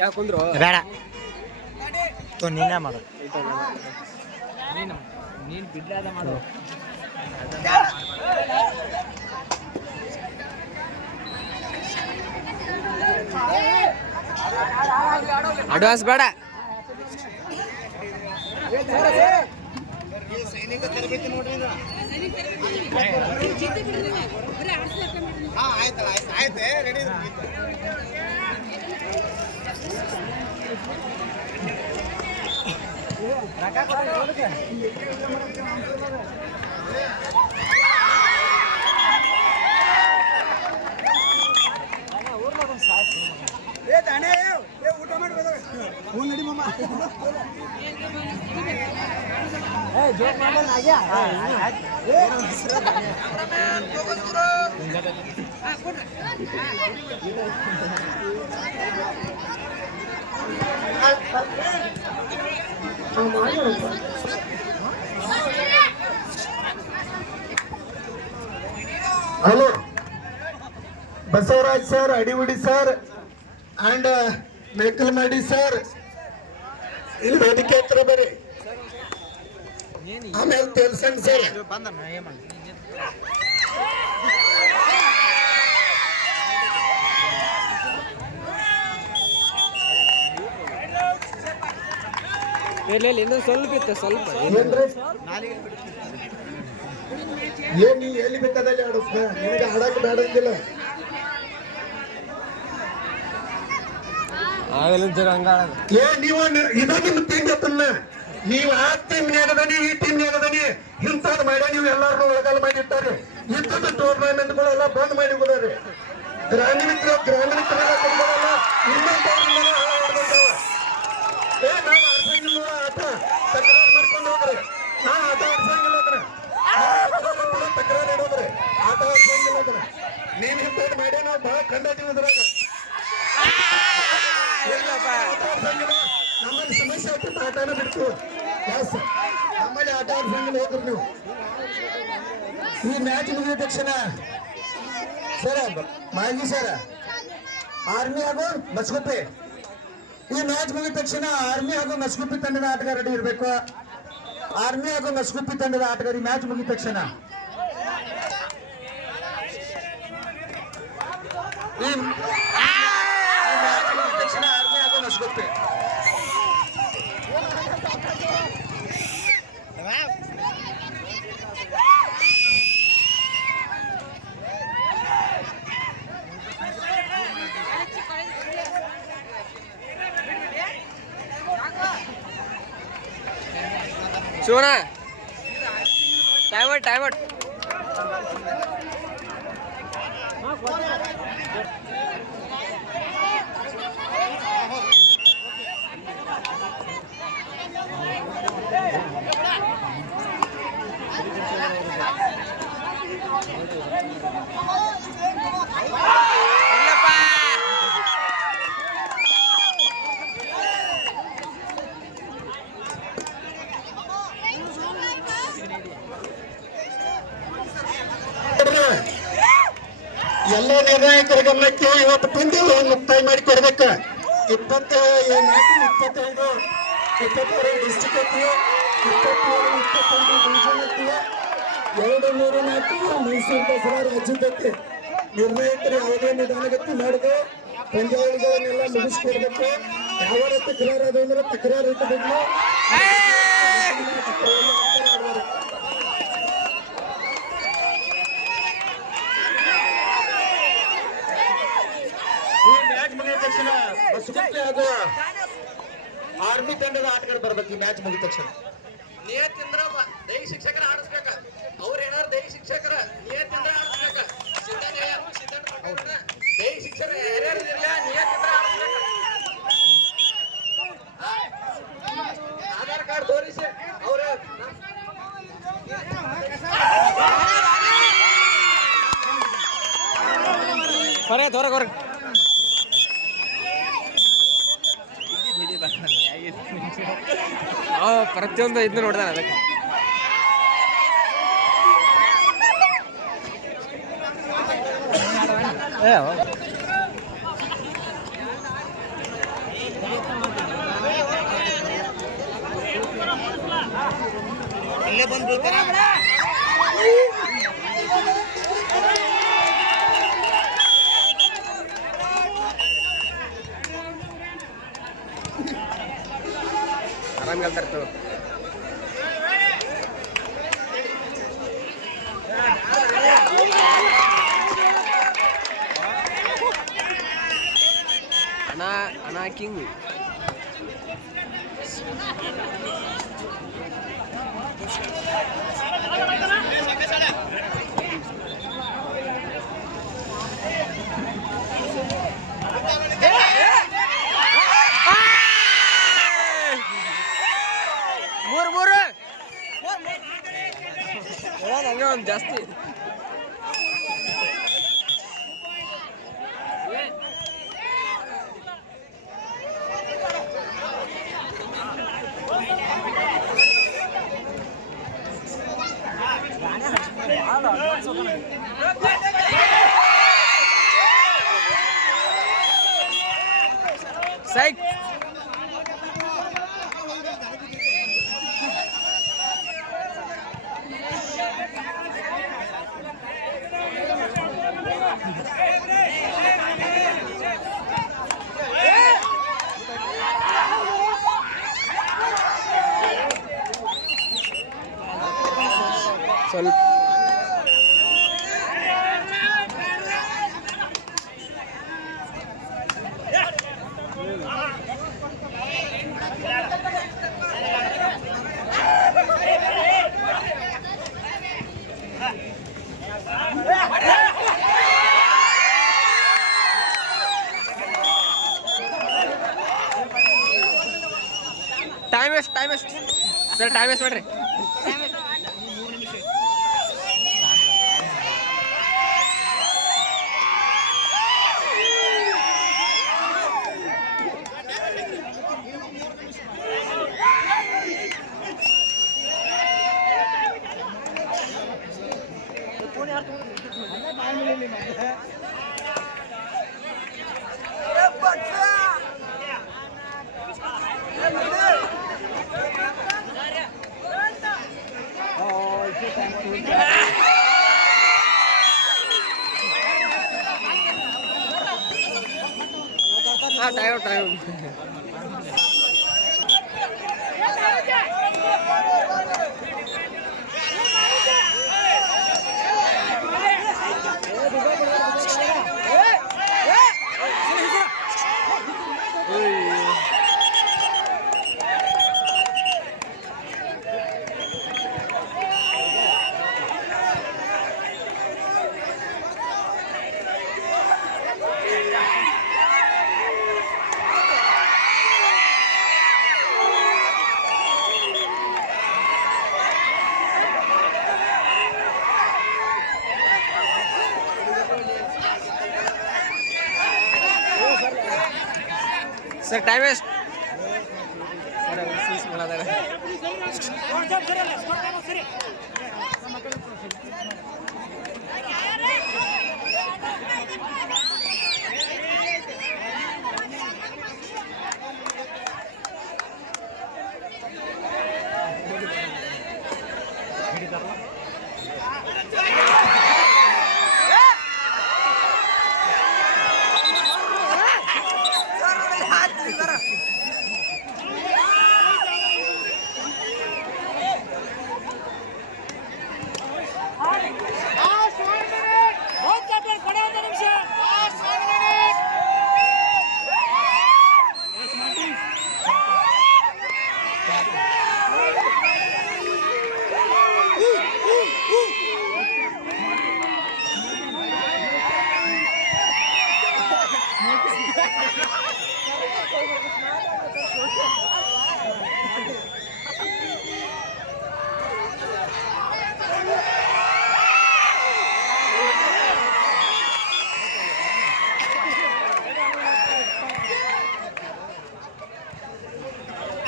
ಯಾಕಂದ್ರು ಬೇಡ ನೀನೇ ಮಾಡು ನೀನು ಬಿಡ್ಲಾದ ಮಾಡು ಅಡ್ವಾನ್ಸ್ ಬೇಡ ಸೈನಿಕ ತರಬೇತಿ ನೋಡ್ರಿ ಆಯ್ತಲ್ಲ ಆಯ್ತು ರೆಡಿ ಊಟ ಮಾಡಿ ನಡಿ ಮಮ್ಮ ಜೋಕ್ ಹಲೋ ಬಸವರಾಜ್ ಸರ್ ಅಡಿವಡಿ ಸರ್ ಅಂಡ್ ಮೇಕಲ್ಮಾಡಿ ಸರ್ ಇಲ್ಲಿ ವೇದಿಕೆ ಹತ್ರ ಬರ್ರಿ ಆಮೇಲೆ ತೆಲ್ಸಂಗ್ ಸರ್ ಇನ್ನೊಂದು ಸ್ವಲ್ಪ ಇತ್ತು ಸ್ವಲ್ಪ ಏನ್ ನೀ ಎಲ್ಲಿ ಬೇಕಾದಲ್ಲಿ ಆಡಿಸ್ನ ನಿನಗೆ ಆಡಕ್ ಬೇಡಂಗಿಲ್ಲ ಏ ನೀವು ಇದು ನಿಮ್ ಟೀಮ್ ಜೊತನ್ನ ನೀವು ಆ ಟೀಮ್ನ್ಯಾಗ ಅದನಿ ಈ ಟೀಮ್ನ್ಯಾಗ ಅದನಿ ಇಂಥದ್ ಮಾಡ್ಯ ನೀವು ಎಲ್ಲಾರು ಒಳಗಾಲ ಮಾಡಿರ್ತಾರೆ ಇಂಥದ್ದು ಟೂರ್ನಮೆಂಟ್ಗಳೆಲ್ಲ ಬಂದ್ ಮಾಡಿ ಬಿಡೋರಿ ಗ್ರಾಮೀಣ ಕಡೆಲ್ಲ ಇನ್ನೊಂದು ಏ ನಾವು ಆಡ್ಸಂಗಿಲ್ಲ ಆಟ ತಕರಾರು ಮಾಡ್ಕೊಂಡು ಹೋಗ್ರಿ ನಾ ಆಟ ಆಡ್ಸಂಗಿಲ್ಲ ಅದ್ರ ತಕರಾರು ಇಡೋದ್ರಿ ಆಟ ಆಡ್ಸಂಗಿಲ್ಲ ಅದ್ರ ನೀನ್ ಇಂಥದ್ದು ಮಾಡ್ಯ ನಾವು ಬಹಳ ಕಂಡಿದ್ದೀವಿ ಅದ್ರಾಗ ನಮ್ಮಲ್ಲಿ ಸಮಸ್ಯೆ ಆಗ್ತಿತ್ತು ಆಟನ ಬಿಡ್ತು ನಮ್ಮಲ್ಲಿ ಆಟ ಆಡ್ಸಂಗಿಲ್ಲ ಹೋಗ್ರಿ ನೀವು ಈ ಮ್ಯಾಚ್ ಮುಗಿದ ತಕ್ಷಣ ಸರ ಮಾಜಿ ಸರ ಆರ್ಮಿ ಹಾಗೂ ಮಸ್ಗುಪ್ಪಿ ಈ ಮ್ಯಾಚ್ ಮುಗಿದ ತಕ್ಷಣ ಆರ್ಮಿ ಹಾಗೂ ಮಸ್ಗುಪ್ಪಿ ತಂಡದ ಆಟಗಾರ ರೆಡಿ ಇರಬೇಕು ಆರ್ಮಿ ಹಾಗೂ ಮಸ್ಗುಪ್ಪಿ ತಂಡದ ಆಟಗಾರಿ ಮ್ಯಾಚ್ ಮುಗಿದ ತಕ್ಷಣ ಆರ್ಮಿ ಹಾಗೂ ಮಸ್ಗುಪ್ಪಿ ಶಿವಣ್ಣ ಟೈಮ್ ಔಟ್ ಎಲ್ಲ ನಿರ್ಣಾಯಕರ ಗಮನಕ್ಕೆ ಇವತ್ತು ಪಂದ್ಯ ಮುಕ್ತಾಯ ಮಾಡಿ ಕೊಡ್ಬೇಕ 25 ಡಿಸ್ಟ್ರಿಕ್ಟ್ ಐತಿ 21 ಡಿವಿಷನ್ ಐತಿ 204 ಮೈಸೂರು ದಸರಾ ರಾಜ್ಯದೈತಿ ನಿರ್ಣಾಯಕರು ಯಾವುದೇ ನಿಧಾನಗತಿ ಮಾಡಿದೆ ಪಂದ್ಯಾವಳಿಗಳನ್ನೆಲ್ಲ ಮುಗಿಸ್ಕೊಡ್ಬೇಕು ಯಾವ ತಕರಾರು ಅದು ಅಂದ್ರೆ ತಕರಾರು ಇಟ್ಟಬಿಡ್ಲು ಈ ಮ್ಯಾಚ್ ಮುಗಿದ ತಕ್ಷಣ ಮಸ್ಗುಪ್ಪಿ ಹಾಗೂ ಆರ್ಮಿ ತಂಡದ ಆಟಗಾರ ಬರ್ಬೇಕು ಈ ಮ್ಯಾಚ್ ಮುಗಿದ ತಕ್ಷಣ ನಿಯತ್ತಿಂದ್ರ ದೈಹಿಕ ಶಿಕ್ಷಕರ ಆಡಿಸ್ಬೇಕ ಅವ್ರ ಏನಾರು ದೈಹಿಕ ಶಿಕ್ಷಕರ ನಿಯತ್ತಿಂದ್ರ ಆಡಿಸ್ಬೇಕ ದೈಹಿಕ ಶಿಕ್ಷಕರ ಯಾರ್ಯಾರು ಇಲ್ಲ ನಿಯತ್ತಿಂದ್ರ ಆಡಿಸ್ಬೇಕ ಆಧಾರ್ ಕಾರ್ಡ್ ತೋರಿಸಿ ಅವ್ರ ಹೊರಗೆ ಪ್ರತಿಯೊಂದು ಇದನ್ನ ನೋಡ್ದಾನೆ ಅದಕ್ಕೆ ಇಲ್ಲೇ ಬಂದು ಬೀಳ್ತಾರ. ಆರಾಮ್ ಗೆಲ್ತಾರೆ ಅಣ್ಣ ಕಿಂಗ್. ಮೂರು ಹಂಗೆ ಒಂದು ಜಾಸ್ತಿ. ಸೈಕ್ ಸ್ವಲ್ಪ time waste sir, time waste ಮಾಡ್ರಿ. Time sir time waste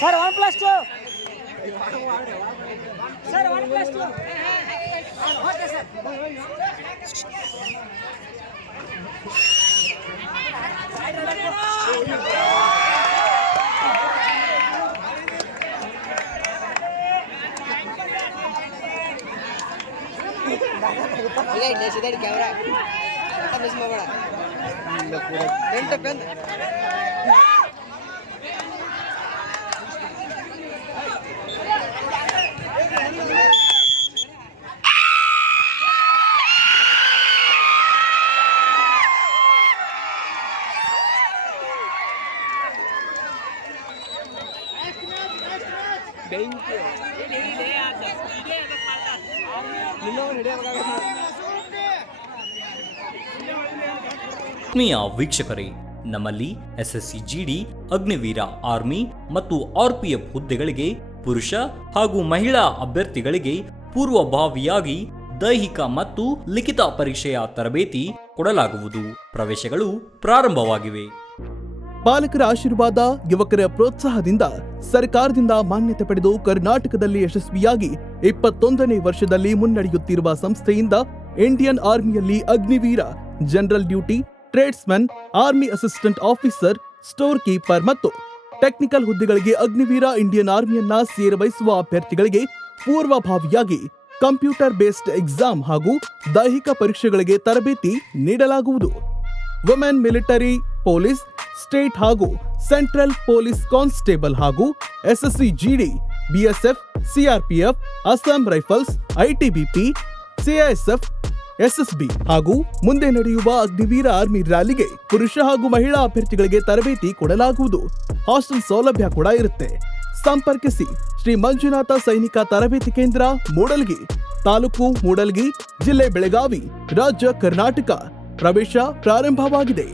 sir 1+2 sir 1+2 okay sir ಸಿದಾಡಿ ಕ್ಯಾಮ್ರಾ ಮಿಸ್ ಮಾಡಬೇಡ ಪೆಂಟ್ ಪೆನ್ ಬೆಂಕಿ ಆತ್ಮೀಯ ವೀಕ್ಷಕರೇ, ನಮ್ಮಲ್ಲಿ ಎಸ್ಎಸ್ಸಿ ಜಿಡಿ, ಅಗ್ನಿವೀರ ಆರ್ಮಿ ಮತ್ತು ಆರ್ಪಿಎಫ್ ಹುದ್ದೆಗಳಿಗೆ ಪುರುಷ ಹಾಗೂ ಮಹಿಳಾ ಅಭ್ಯರ್ಥಿಗಳಿಗೆ ಪೂರ್ವಭಾವಿಯಾಗಿ ದೈಹಿಕ ಮತ್ತು ಲಿಖಿತ ಪರೀಕ್ಷೆಯ ತರಬೇತಿ ಕೊಡಲಾಗುವುದು. ಪ್ರವೇಶಗಳು ಪ್ರಾರಂಭವಾಗಿವೆ. ಪಾಲಕರ ಆಶೀರ್ವಾದ, ಯುವಕರ ಪ್ರೋತ್ಸಾಹದಿಂದ ಸರ್ಕಾರದಿಂದ ಮಾನ್ಯತೆ ಪಡೆದು ಕರ್ನಾಟಕದಲ್ಲಿ ಯಶಸ್ವಿಯಾಗಿ 21ನೇ ವರ್ಷದಲ್ಲಿ ಮುನ್ನಡೆಯುತ್ತಿರುವ ಸಂಸ್ಥೆಯಿಂದ ಇಂಡಿಯನ್ ಆರ್ಮಿಯಲ್ಲಿ Agniveer, general duty, tradesman, army assistant officer, store keeper ಮತ್ತು ಟೆಕ್ನಿಕಲ್ ಹುದ್ದೆಗಳಿಗೆ ಅಗ್ನಿವೀರ ಇಂಡಿಯನ್ ಆರ್ಮಿಯನ್ನ ಸೇರಬಯಸುವ ಅಭ್ಯರ್ಥಿಗಳಿಗೆ ಪೂರ್ವಭಾವಿಯಾಗಿ ಕಂಪ್ಯೂಟರ್ ಬೇಸ್ಡ್ ಎಕ್ಸಾಮ್ ಹಾಗೂ ದೈಹಿಕ ಪರೀಕ್ಷೆಗಳಿಗೆ ತರಬೇತಿ ನೀಡಲಾಗುವುದು. ವುಮೆನ್ ಮಿಲಿಟರಿ, ಪೊಲೀಸ್, ಸ್ಟೇಟ್ ಹಾಗೂ ಸೆಂಟ್ರಲ್ ಪೊಲೀಸ್ ಕಾನ್ಸ್ಟೇಬಲ್ ಹಾಗೂ SSC GD, BSF, CRPF, Assam Rifles, ITBP, CISF, SSB ಹಾಗೂ ಮುಂದೆ ನಡೆಯುವ ಅಗ್ನಿವೀರ ಆರ್ಮಿ ರ್ಯಾಲಿಗೆ ಪುರುಷ ಹಾಗೂ ಮಹಿಳಾ ಅಭ್ಯರ್ಥಿಗಳಿಗೆ ತರಬೇತಿ ಕೊಡಲಾಗುವುದು. ಹಾಸ್ಟೆಲ್ ಸೌಲಭ್ಯ ಕೂಡ ಇರುತ್ತೆ. ಸಂಪರ್ಕಿಸಿ ಶ್ರೀ ಮಂಜುನಾಥ ಸೈನಿಕ ತರಬೇತಿ ಕೇಂದ್ರ, ಮೂಡಲ್ಗಿ, ತಾಲೂಕು ಮೂಡಲ್ಗಿ, ಜಿಲ್ಲೆ ಬೆಳಗಾವಿ, ರಾಜ್ಯ ಕರ್ನಾಟಕ. ಪ್ರವೇಶ ಪ್ರಾರಂಭವಾಗಿದೆ.